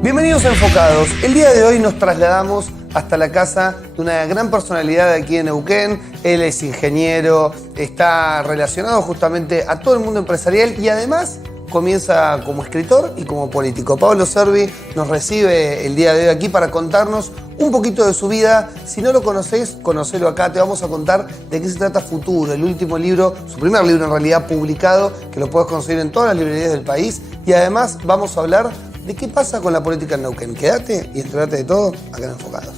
Bienvenidos a Enfocados. El día de hoy nos trasladamos hasta la casa de una gran personalidad de aquí en Neuquén. Él es ingeniero, está relacionado justamente a todo el mundo empresarial y además comienza como escritor y como político. Pablo Servi nos recibe el día de hoy aquí para contarnos un poquito de su vida. Si no lo conocés, conocelo acá. Te vamos a contar de qué se trata Futuro, el último libro, su primer libro en realidad publicado, que lo puedes conseguir en todas las librerías del país. Y además vamos a hablar de qué pasa con la política en Neuquén. Quédate y enterate de todo acá en Enfocados.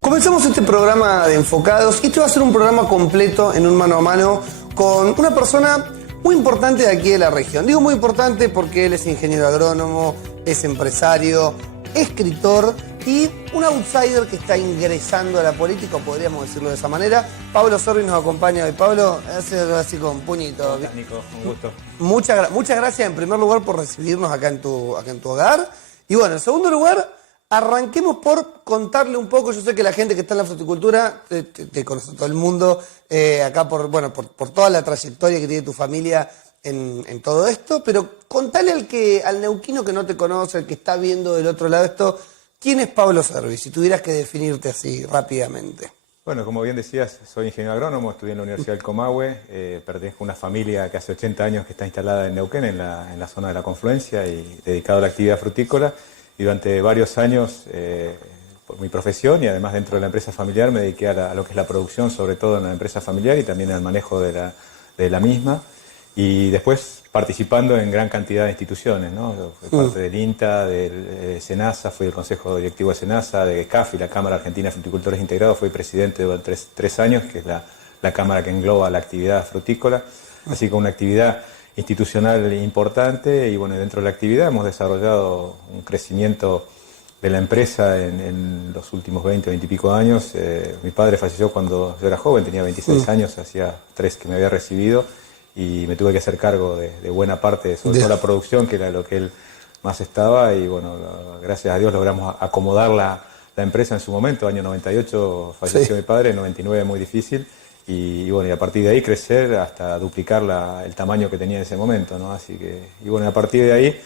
Comenzamos este programa de Enfocados y este va a ser un programa completo en un mano a mano con una persona muy importante de aquí de la región. Digo muy importante porque él es ingeniero agrónomo, es empresario, escritor y un outsider que está ingresando a la política, podríamos decirlo de esa manera. Pablo Servi nos acompaña hoy. Pablo, hace así con puñito. Hola, Nico, un gusto. Muchas gracias en primer lugar por recibirnos acá en tu hogar. Y bueno, en segundo lugar, arranquemos por contarle un poco. Yo sé que la gente que está en la fruticultura te conoce todo el mundo, acá por toda la trayectoria que tiene tu familia en todo esto, pero contale al neuquino que no te conoce, el que está viendo del otro lado esto, ¿quién es Pablo Servi? Si tuvieras que definirte así rápidamente. Bueno, como bien decías, soy ingeniero agrónomo, estudié en la Universidad del Comahue, pertenezco a una familia que hace 80 años que está instalada en Neuquén, en la zona de la confluencia y dedicado a la actividad frutícola. Y durante varios años, por mi profesión y además dentro de la empresa familiar, me dediqué a lo que es la producción, sobre todo en la empresa familiar y también al manejo de la misma. Y después participando en gran cantidad de instituciones, ¿no? Fui parte del INTA, del SENASA, fui del Consejo Directivo de SENASA, de CAFI, la Cámara Argentina de Fruticultores Integrados, fui presidente durante tres años, que es la cámara que engloba la actividad frutícola, así como una actividad institucional importante. Y bueno, dentro de la actividad hemos desarrollado un crecimiento de la empresa en los últimos 20 y pico años. Mi padre falleció cuando yo era joven, tenía 26 años, hacía 3 que me había recibido. Y me tuve que hacer cargo de buena parte, sobre todo la producción, que era lo que él más estaba. Y bueno, gracias a Dios logramos acomodar la empresa en su momento. Año 98 falleció mi padre, en 99 muy difícil. Y bueno, y a partir de ahí crecer hasta duplicar el tamaño que tenía en ese momento, ¿no? Así que, y bueno, a partir de ahí,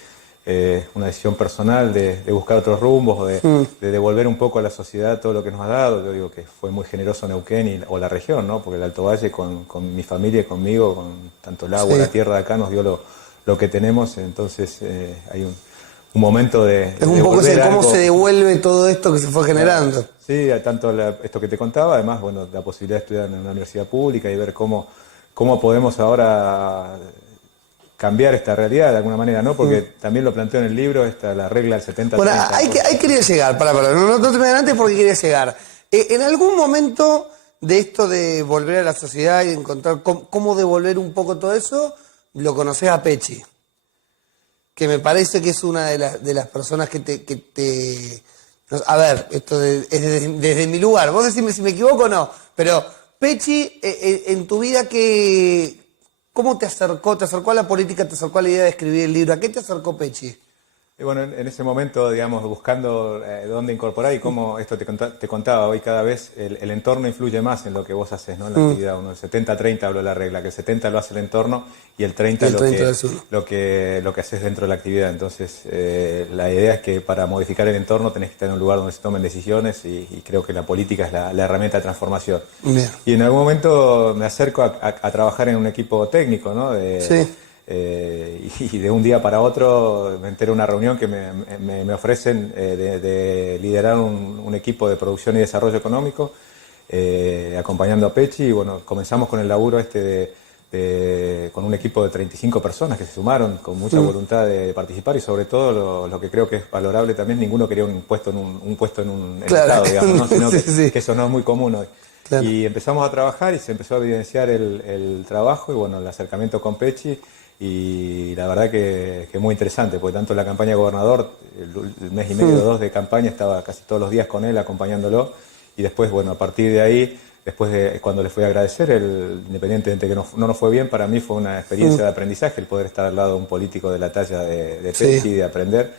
una decisión personal de buscar otros rumbos, de devolver un poco a la sociedad todo lo que nos ha dado. Yo digo que fue muy generoso Neuquén o la región, ¿no? Porque el Alto Valle con mi familia y conmigo, con tanto el agua, la tierra de acá, nos dio lo que tenemos. Entonces hay un momento de es un poco de cómo se devuelve todo esto que se fue generando. Sí, tanto esto que te contaba, además, bueno, la posibilidad de estudiar en una universidad pública y ver cómo podemos ahora cambiar esta realidad de alguna manera, ¿no? Porque también lo planteo en el libro, la regla del 70-30. Bueno, ahí quería llegar, no te me adelantes porque quería llegar. En algún momento de esto de volver a la sociedad y encontrar cómo devolver un poco todo eso, lo conocés a Pechi, que me parece que es una de las personas que te a ver, esto es desde mi lugar, vos decime si me equivoco o no, pero Pechi, en tu vida, ¿cómo te acercó? ¿Te acercó a la política? ¿Te acercó a la idea de escribir el libro? ¿A qué te acercó Pechi? Y bueno, en ese momento, digamos, buscando dónde incorporar y cómo, esto te contaba hoy, cada vez el entorno influye más en lo que vos haces, ¿no? En la actividad. Uno, el 70-30 hablo de la regla, que el 70 lo hace el entorno y el 30 lo que haces dentro de la actividad. Entonces, la idea es que para modificar el entorno tenés que estar en un lugar donde se tomen decisiones y creo que la política es la herramienta de transformación. Bien. Y en algún momento me acerco a trabajar en un equipo técnico, ¿no? Y de un día para otro me entero de una reunión que me ofrecen de liderar un equipo de producción y desarrollo económico, acompañando a Pechi. Y bueno, comenzamos con el laburo con un equipo de 35 personas que se sumaron con mucha voluntad de participar y sobre todo lo que creo que es valorable también, ninguno quería un puesto en un Estado, digamos, ¿no? Sino que eso no es muy común hoy. Claro. Y empezamos a trabajar y se empezó a evidenciar el trabajo y bueno, el acercamiento con Pechi. Y la verdad que muy interesante, porque tanto la campaña de gobernador, el mes y medio o 2 de campaña, estaba casi todos los días con él acompañándolo. Y después, bueno, a partir de ahí, cuando le fui a agradecer, independientemente de que no nos fue bien, para mí fue una experiencia de aprendizaje el poder estar al lado de un político de la talla de Pechi y de aprender.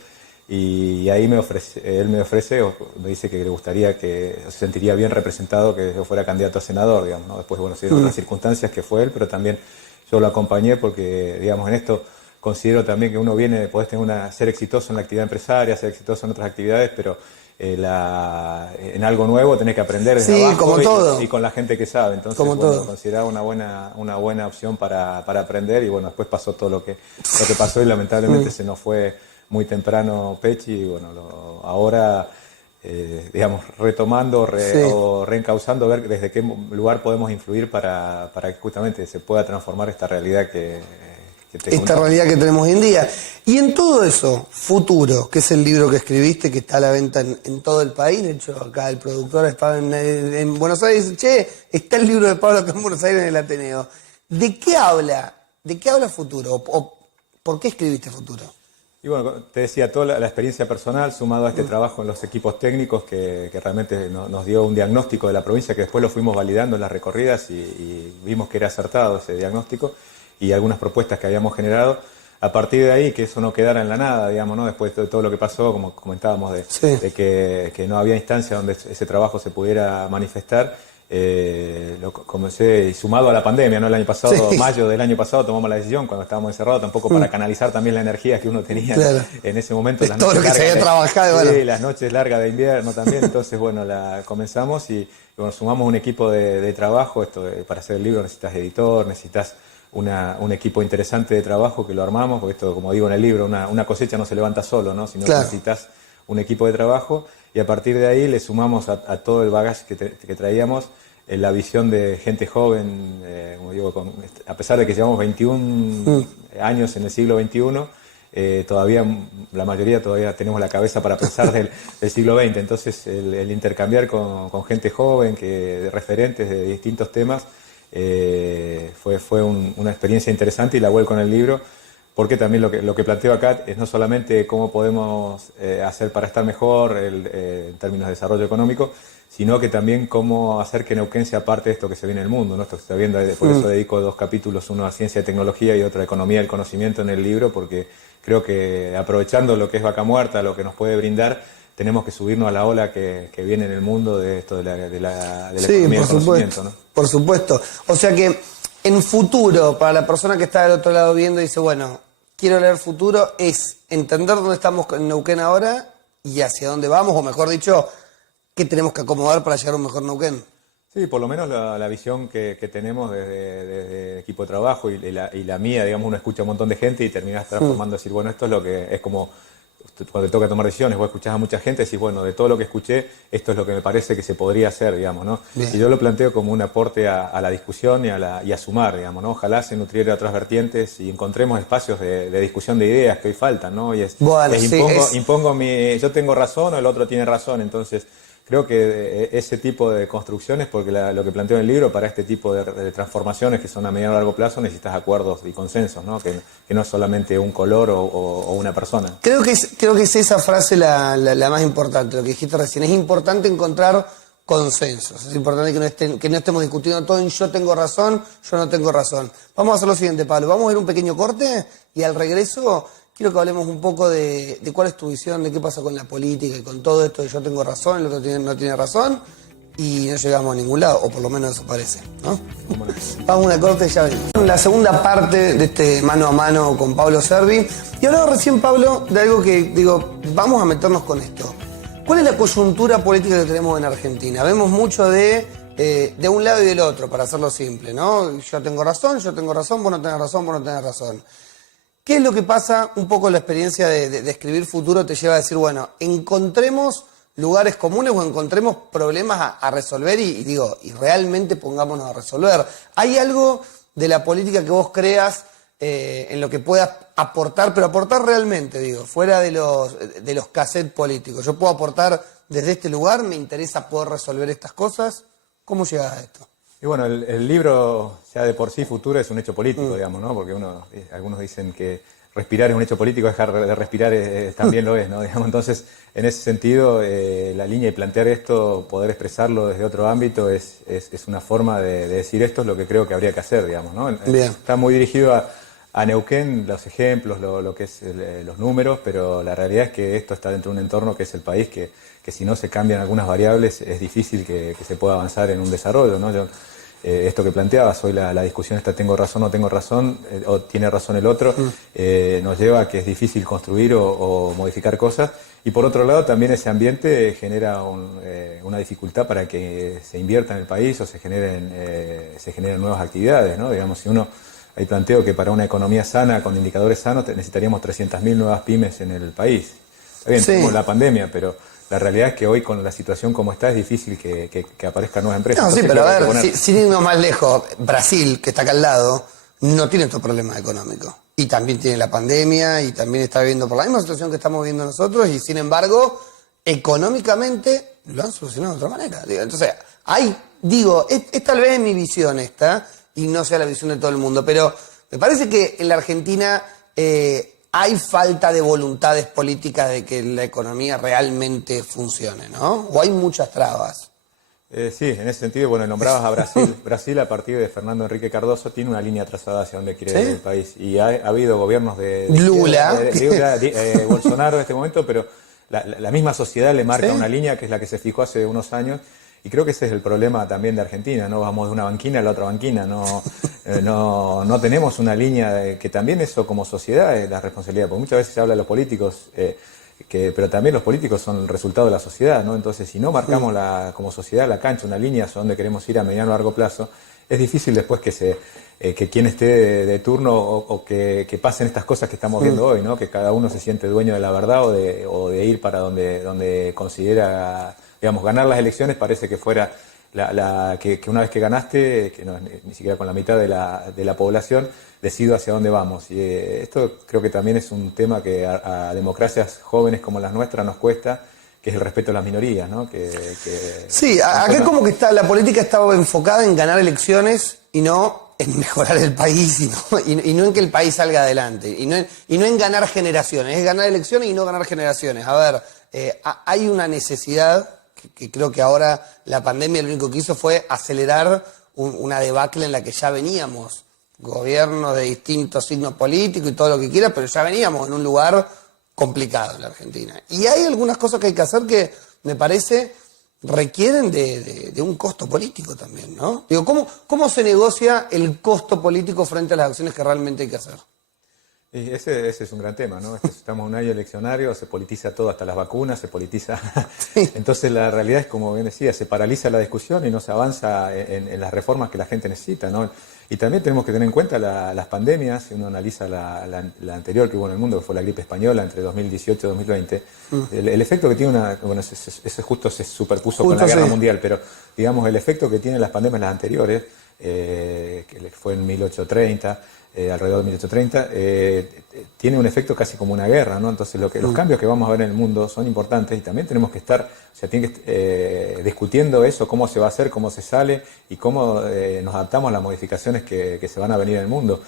Y ahí él me dice que le gustaría, que se sentiría bien representado que yo fuera candidato a senador, digamos, ¿no? Después, bueno, se dieron otras circunstancias que fue él, pero también yo lo acompañé porque, digamos, en esto considero también que uno podés ser exitoso en la actividad empresaria, ser exitoso en otras actividades, pero en algo nuevo tenés que aprender desde abajo como todo. Y con la gente que sabe. Entonces, como todo. consideraba una buena opción para aprender, y bueno, después pasó todo lo que pasó y lamentablemente se nos fue muy temprano Pechi, y bueno, ahora, digamos, retomando o reencauzando, ver desde qué lugar podemos influir para que justamente se pueda transformar esta realidad esta realidad que tenemos hoy en día. Y en todo eso, Futuro, que es el libro que escribiste, que está a la venta en todo el país. De hecho, acá el productor estaba en Buenos Aires y dice, che, está el libro de Pablo acá en Buenos Aires en el Ateneo. ¿De qué habla? ¿De qué habla Futuro? ¿O por qué escribiste Futuro? Y bueno, te decía, toda la experiencia personal sumado a este trabajo en los equipos técnicos que realmente nos dio un diagnóstico de la provincia, que después lo fuimos validando en las recorridas y vimos que era acertado ese diagnóstico, y algunas propuestas que habíamos generado. A partir de ahí, que eso no quedara en la nada, digamos, ¿no? Después de todo lo que pasó, como comentábamos, de que no había instancia donde ese trabajo se pudiera manifestar, lo comencé, y sumado a la pandemia, ¿no? El año pasado, mayo del año pasado, tomamos la decisión, cuando estábamos encerrados, tampoco para canalizar también la energía que uno tenía en ese momento. Las todo lo que se había trabajado. Sí, las noches largas de invierno también. Entonces, bueno, comenzamos y bueno, sumamos un equipo de trabajo. Para hacer el libro necesitas editor, necesitas un equipo interesante de trabajo que lo armamos, porque esto, como digo en el libro, una cosecha no se levanta solo, ¿no? Sino que necesitas un equipo de trabajo, y a partir de ahí le sumamos a todo el bagaje que traíamos, la visión de gente joven, como digo, a pesar de que llevamos 21 años en el siglo XXI, todavía la mayoría todavía tenemos la cabeza para pensar del siglo XX. Entonces el intercambiar con gente joven, de referentes de distintos temas, fue una experiencia interesante, y la vuelco en el libro, porque también lo que planteo acá es no solamente cómo podemos hacer para estar mejor en términos de desarrollo económico, sino que también cómo hacer que Neuquén sea parte de esto que se viene en el mundo, ¿no? Esto que se está viendo, por eso dedico 2 capítulos, uno a ciencia y tecnología y otro a economía del conocimiento en el libro, porque creo que aprovechando lo que es Vaca Muerta, lo que nos puede brindar, tenemos que subirnos a la ola que viene en el mundo de esto de la economía del conocimiento, ¿no? Por supuesto. O sea que en Futuro, para la persona que está del otro lado viendo y dice, bueno, quiero leer Futuro, es entender dónde estamos en Neuquén ahora y hacia dónde vamos, o mejor dicho, qué tenemos que acomodar para llegar a un mejor Neuquén. Sí, por lo menos la visión que tenemos desde equipo de trabajo y la mía, digamos, uno escucha a un montón de gente y terminás transformando, decir, bueno, esto es lo que es como cuando te toca tomar decisiones, vos escuchás a mucha gente y decís, bueno, de todo lo que escuché, esto es lo que me parece que se podría hacer, digamos, ¿no? Bien. Y yo lo planteo como un aporte a la discusión y a sumar, digamos, ¿no? Ojalá se nutriera otras vertientes y encontremos espacios de discusión de ideas que hoy faltan, ¿no? Y impongo yo tengo razón o el otro tiene razón, entonces creo que ese tipo de construcciones, porque lo que planteo en el libro, para este tipo de transformaciones que son a mediano y largo plazo, necesitas acuerdos y consensos, ¿no? Que no es solamente un color o una persona. Creo que es esa frase la más importante, lo que dijiste recién. Es importante encontrar consensos. Es importante que no estemos discutiendo todo en yo tengo razón, yo no tengo razón. Vamos a hacer lo siguiente, Pablo. Vamos a ver un pequeño corte y al regreso quiero que hablemos un poco de cuál es tu visión, de qué pasa con la política y con todo esto de yo tengo razón, el otro no tiene razón, y no llegamos a ningún lado, o por lo menos eso parece, ¿no? Vamos a una corte y ya venimos. La segunda parte de este mano a mano con Pablo Servi. Y hablaba recién, Pablo, de algo que, digo, vamos a meternos con esto. ¿Cuál es la coyuntura política que tenemos en Argentina? Vemos mucho de un lado y del otro, para hacerlo simple, ¿no? Yo tengo razón, vos no tenés razón, vos no tenés razón. ¿Qué es lo que pasa? Un poco la experiencia de escribir Futuro te lleva a decir, bueno, encontremos lugares comunes o encontremos problemas a resolver y realmente pongámonos a resolver. ¿Hay algo de la política que vos creas en lo que puedas aportar, pero aportar realmente, fuera de los cassettes políticos? Yo puedo aportar desde este lugar, me interesa poder resolver estas cosas. ¿Cómo llegas a esto? Y bueno, el libro, ya de por sí, Futuro, es un hecho político, digamos, ¿no? Porque algunos dicen que respirar es un hecho político, dejar de respirar también lo es, ¿no? Digamos, entonces, en ese sentido, la línea y plantear esto, poder expresarlo desde otro ámbito, es una forma de decir esto es lo que creo que habría que hacer, digamos, ¿no? Bien. Está muy dirigido a Neuquén, los ejemplos, lo que es los números, pero la realidad es que esto está dentro de un entorno que es el país, que si no se cambian algunas variables es difícil que se pueda avanzar en un desarrollo, ¿no? esto que planteabas hoy, la discusión esta, tengo razón o no tengo razón, o tiene razón el otro, nos lleva a que es difícil construir o modificar cosas. Y por otro lado, también ese ambiente genera una dificultad para que se invierta en el país o se generen nuevas actividades, ¿no? Digamos, si uno, ahí planteo que para una economía sana, con indicadores sanos, necesitaríamos 300.000 nuevas pymes en el país. Está bien, tenemos la pandemia, pero la realidad es que hoy con la situación como está es difícil que aparezcan nuevas empresas. No, sí, Entonces, pero a ver, sin irnos más lejos, Brasil, que está acá al lado, no tiene estos problemas económicos. Y también tiene la pandemia y también está viviendo por la misma situación que estamos viviendo nosotros y sin embargo, económicamente lo han solucionado de otra manera. Entonces, es tal vez mi visión esta y no sea la visión de todo el mundo, pero me parece que en la Argentina hay falta de voluntades políticas de que la economía realmente funcione, ¿no? O hay muchas trabas. Sí, en ese sentido, bueno, nombrabas a Brasil. Brasil, a partir de Fernando Enrique Cardoso, tiene una línea trazada hacia donde quiere ir el país. Y ha habido gobiernos de Lula, Bolsonaro en este momento, pero la misma sociedad le marca una línea que es la que se fijó hace unos años. Y creo que ese es el problema también de Argentina, ¿no? Vamos de una banquina a la otra banquina, no tenemos una línea que también eso como sociedad es la responsabilidad, porque muchas veces se habla de los políticos, pero también los políticos son el resultado de la sociedad, ¿no? Entonces, si no marcamos como sociedad la cancha, una línea hacia donde queremos ir a mediano o largo plazo, es difícil después que quien esté de turno o que pasen estas cosas que estamos viendo hoy, ¿no? Que cada uno se siente dueño de la verdad o de ir para donde considera, digamos, ganar las elecciones parece que fuera que una vez que ganaste, que no, ni siquiera con la mitad de la población, decido hacia dónde vamos. Y esto creo que también es un tema que a democracias jóvenes como las nuestras nos cuesta, que es el respeto a las minorías, ¿no? Sí, acá como que la política estaba enfocada en ganar elecciones y no en mejorar el país y no en que el país salga adelante y no en ganar generaciones, es ganar elecciones y no ganar generaciones. A ver, hay una necesidad que creo que ahora la pandemia lo único que hizo fue acelerar una debacle en la que ya veníamos, gobiernos de distintos signos políticos y todo lo que quiera, pero ya veníamos en un lugar complicado en la Argentina. Y hay algunas cosas que hay que hacer que me parece requieren de un costo político también, ¿no? Digo, ¿cómo se negocia el costo político frente a las acciones que realmente hay que hacer? Y ese es un gran tema, ¿no? Estamos en un año eleccionario, se politiza todo, hasta las vacunas, se politiza. Entonces la realidad es, como bien decía, se paraliza la discusión y no se avanza en las reformas que la gente necesita, ¿no? Y también tenemos que tener en cuenta las pandemias, si uno analiza la anterior que hubo en el mundo, que fue la gripe española entre 2018 y 2020, el efecto que tiene ese justo se superpuso con la guerra mundial, pero digamos el efecto que tienen las pandemias las anteriores, que fue en 1830, alrededor de 1830, tiene un efecto casi como una guerra, ¿no? Entonces los cambios que vamos a ver en el mundo son importantes y también tenemos que estar, o sea, discutiendo eso, cómo se va a hacer, cómo se sale y cómo nos adaptamos a las modificaciones que se van a venir en el mundo.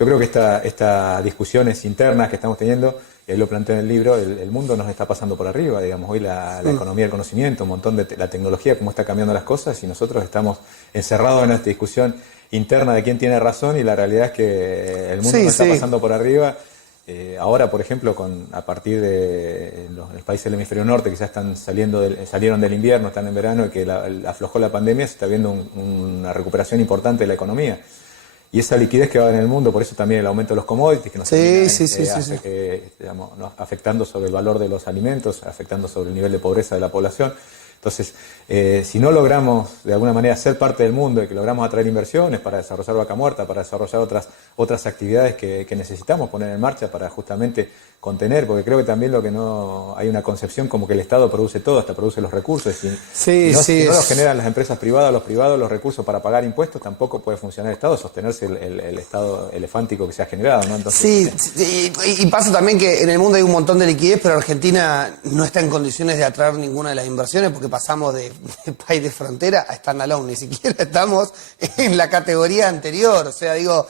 Yo creo que estas discusiones internas que estamos teniendo, y ahí lo planteo en el libro, el mundo nos está pasando por arriba, digamos, hoy la economía del conocimiento, un montón de la tecnología, cómo está cambiando las cosas y nosotros estamos encerrados en esta discusión interna de quién tiene razón y la realidad es que el mundo nos está pasando por arriba. Ahora, por ejemplo, a partir de los países del hemisferio norte que ya salieron del invierno, están en verano y que aflojó la pandemia, se está viendo una recuperación importante de la economía. Y esa liquidez que va en el mundo, por eso también el aumento de los commodities, que nos afectando sobre el valor de los alimentos, afectando sobre el nivel de pobreza de la población. Entonces, si no logramos de alguna manera ser parte del mundo y que logramos atraer inversiones para desarrollar Vaca Muerta, para desarrollar otras actividades que necesitamos poner en marcha para justamente contener, porque creo que también hay una concepción como que el Estado produce todo, hasta produce los recursos. Si no los generan las empresas privadas, los recursos para pagar impuestos, tampoco puede funcionar el Estado, sostenerse el Estado elefántico que se ha generado, ¿no? Entonces, y pasa también que en el mundo hay un montón de liquidez, pero Argentina no está en condiciones de atraer ninguna de las inversiones porque pasamos de país de frontera a standalone, ni siquiera estamos en la categoría anterior, o sea, digo,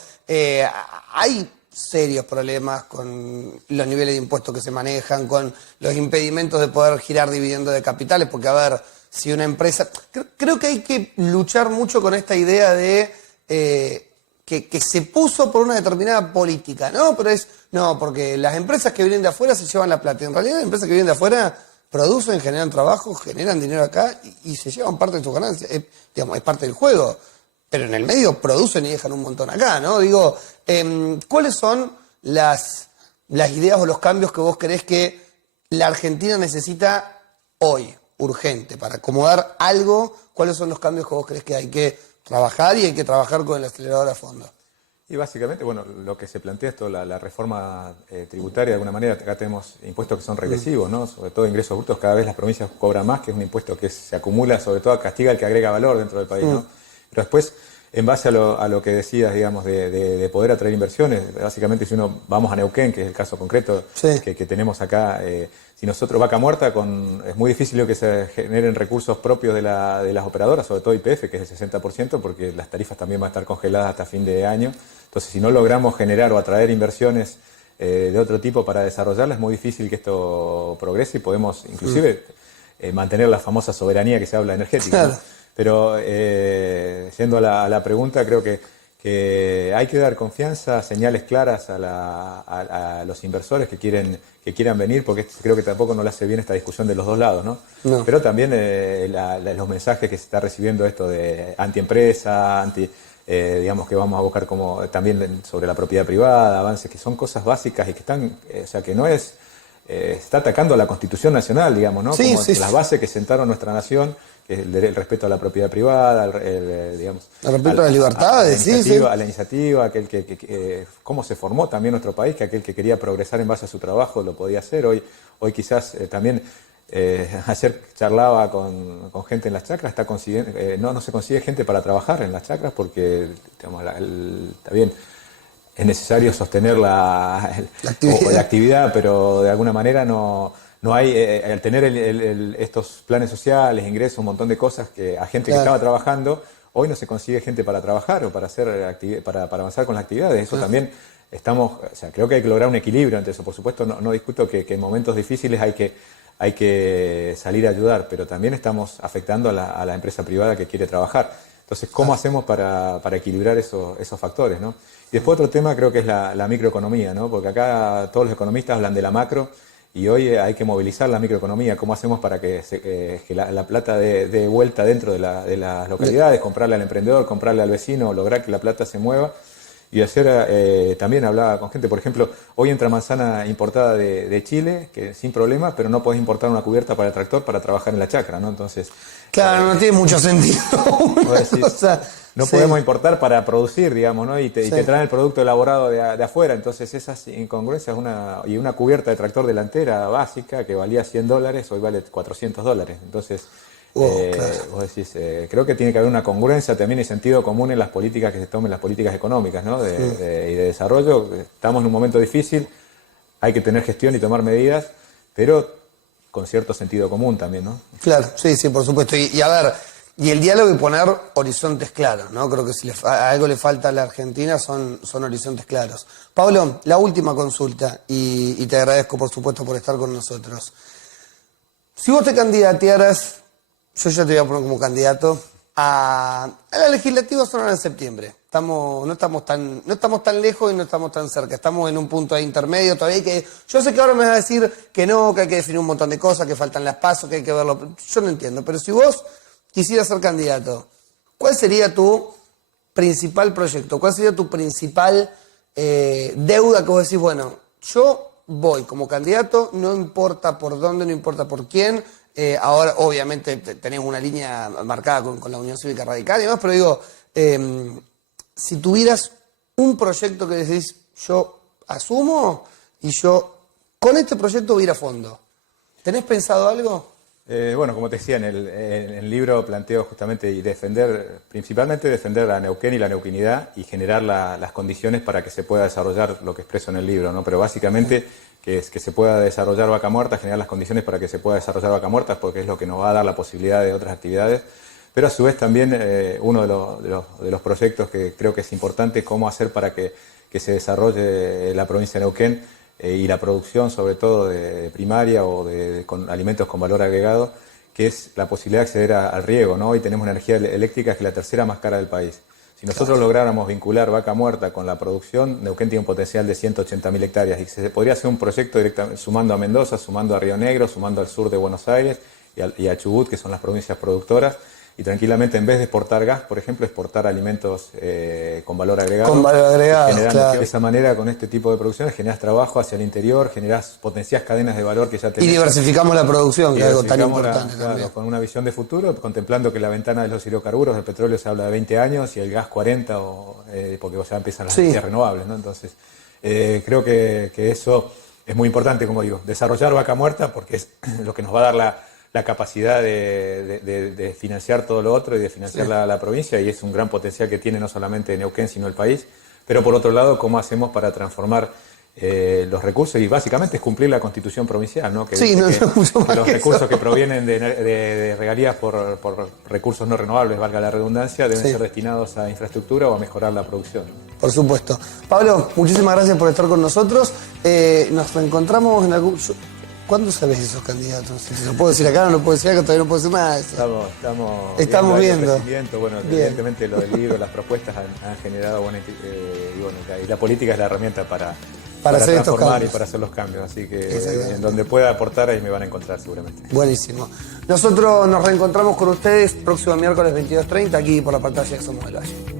hay serios problemas con los niveles de impuestos que se manejan, con los impedimentos de poder girar dividendos de capitales, porque a ver, si una empresa... Creo que hay que luchar mucho con esta idea de que se puso por una determinada política, ¿no? Pero porque las empresas que vienen de afuera se llevan la plata. En realidad las empresas que vienen de afuera producen, generan trabajo, generan dinero acá y se llevan parte de sus ganancias. Es parte del juego. pero en el medio producen y dejan un montón acá, ¿no? Digo, ¿cuáles son las ideas o los cambios que vos creés que la Argentina necesita hoy, urgente, para acomodar algo? ¿Cuáles son los cambios que vos creés que hay que trabajar y hay que trabajar con el acelerador a fondo? Y básicamente, bueno, lo que se plantea es toda la reforma tributaria, de alguna manera. Acá tenemos impuestos que son regresivos, ¿no? Sobre todo ingresos brutos, cada vez las provincias cobran más, que es un impuesto que se acumula, sobre todo castiga al que agrega valor dentro del país, ¿no? Pero después, en base a lo que decías, digamos, de poder atraer inversiones, básicamente si uno vamos a Neuquén, que es el caso concreto que tenemos acá, si nosotros, Vaca Muerta, es muy difícil que se generen recursos propios de las operadoras, sobre todo YPF, que es el 60%, porque las tarifas también van a estar congeladas hasta fin de año. Entonces, si no logramos generar o atraer inversiones de otro tipo para desarrollarlas, es muy difícil que esto progrese y podemos inclusive mantener la famosa soberanía que se habla energética, ¿no? Pero yendo a la pregunta, creo que hay que dar confianza, señales claras a los inversores que quieran venir, porque creo que tampoco no le hace bien esta discusión de los dos lados, ¿no? Pero también los mensajes que se está recibiendo esto de antiempresa, digamos que vamos a buscar como también sobre la propiedad privada, avances que son cosas básicas y que están, o sea, que no es, está atacando a la Constitución Nacional, digamos, ¿no? Como las bases que sentaron nuestra nación, que es el respeto a la propiedad privada, digamos, el respeto a las libertades, a la iniciativa, cómo se formó también nuestro país, que aquel que quería progresar en base a su trabajo lo podía hacer. Hoy quizás también, ayer charlaba con gente en las chacras, no se consigue gente para trabajar en las chacras porque, digamos, está bien, es necesario sostener la actividad, pero de alguna manera no hay, al tener estos planes sociales, ingresos, un montón de cosas que a gente que estaba trabajando, hoy no se consigue gente para trabajar o para para avanzar con las actividades. Eso también creo que hay que lograr un equilibrio entre eso. Por supuesto, no discuto que en momentos difíciles hay que salir a ayudar, pero también estamos afectando a la empresa privada que quiere trabajar. Entonces, ¿cómo hacemos para equilibrar esos factores, ¿no? Y después otro tema creo que es la microeconomía, ¿no? Porque acá todos los economistas hablan de la macro y hoy hay que movilizar la microeconomía. ¿Cómo hacemos para que la plata dé vuelta dentro de las localidades, comprarle al emprendedor, comprarle al vecino, lograr que la plata se mueva? Y ayer también hablaba con gente, por ejemplo, hoy entra manzana importada de Chile, que sin problema, pero no podés importar una cubierta para el tractor para trabajar en la chacra, ¿no? Entonces... Claro, no tiene mucho sentido. No podemos importar para producir, digamos, ¿no? Y te traen el producto elaborado de afuera. Entonces esas incongruencias, una cubierta de tractor delantera básica que valía $100, hoy vale $400. Entonces... vos decís, creo que tiene que haber una congruencia también y sentido común en las políticas que se tomen, las políticas económicas, ¿no? Y de desarrollo. Estamos en un momento difícil, hay que tener gestión y tomar medidas, pero con cierto sentido común también, ¿no? Claro, sí, por supuesto. Y a ver, y el diálogo y poner horizontes claros, ¿no? Creo que si a algo le falta a la Argentina son horizontes claros. Pablo, la última consulta, y te agradezco por supuesto por estar con nosotros. Si vos te candidatearas, yo ya te voy a poner como candidato a la legislativa, son ahora en septiembre. No estamos tan lejos y no estamos tan cerca. Estamos en un punto de intermedio todavía yo sé que ahora me vas a decir que no, que hay que definir un montón de cosas, que faltan las pasos, que hay que verlo. Yo no entiendo. Pero si vos quisieras ser candidato, ¿cuál sería tu principal proyecto? ¿Cuál sería tu principal deuda que vos decís, bueno, yo voy como candidato, no importa por dónde, no importa por quién? Ahora, obviamente, tenés una línea marcada con la Unión Cívica Radical y demás, pero digo, si tuvieras un proyecto que decís, yo asumo y yo con este proyecto voy a ir a fondo, ¿tenés pensado algo? Bueno, como te decía, en el libro planteo justamente principalmente defender a Neuquén y la neuquinidad y generar las condiciones para que se pueda desarrollar lo que expreso en el libro, ¿no? Pero básicamente que se pueda desarrollar Vaca Muerta, generar las condiciones para que se pueda desarrollar Vaca Muerta, porque es lo que nos va a dar la posibilidad de otras actividades. Pero a su vez también uno de los proyectos que creo que es importante, cómo hacer para que se desarrolle la provincia de Neuquén y la producción sobre todo de primaria o con alimentos con valor agregado, que es la posibilidad de acceder al riego, ¿no? Hoy tenemos una energía eléctrica que es la tercera más cara del país. Si nosotros lográramos vincular Vaca Muerta con la producción, Neuquén tiene un potencial de 180.000 hectáreas y se podría hacer un proyecto directamente sumando a Mendoza, sumando a Río Negro, sumando al sur de Buenos Aires y a Chubut, que son las provincias productoras, y tranquilamente, en vez de exportar gas, por ejemplo, exportar alimentos con valor agregado. Con valor agregado, claro. De esa manera, con este tipo de producciones, generas trabajo hacia el interior, potenciás cadenas de valor que ya tenés. Y diversificamos la producción, que es algo tan importante también. Claro, con una visión de futuro, contemplando que la ventana de los hidrocarburos, del petróleo se habla de 20 años y el gas 40, porque ya empiezan las energías renovables, ¿no? Entonces, creo que eso es muy importante, como digo, desarrollar Vaca Muerta, porque es lo que nos va a dar la capacidad de financiar todo lo otro y de financiar la provincia, y es un gran potencial que tiene no solamente Neuquén, sino el país. Pero por otro lado, ¿cómo hacemos para transformar los recursos? Y básicamente es cumplir la Constitución provincial, ¿no? Que dice que los recursos que provienen de regalías por recursos no renovables, valga la redundancia, deben ser destinados a infraestructura o a mejorar la producción. Por supuesto. Pablo, muchísimas gracias por estar con nosotros. Nos reencontramos en algún... ¿Cuándo sabes esos candidatos? Si lo puedo decir acá, no lo puedo decir acá, todavía no puedo decir más. Estamos viendo. Bueno, evidentemente lo del libro, las propuestas han generado, y la política es la herramienta para hacer transformar y para hacer los cambios. Así que en donde pueda aportar, ahí me van a encontrar seguramente. Buenísimo. Nosotros nos reencontramos con ustedes próximo miércoles 22:30 aquí por la pantalla de Somos del Valle.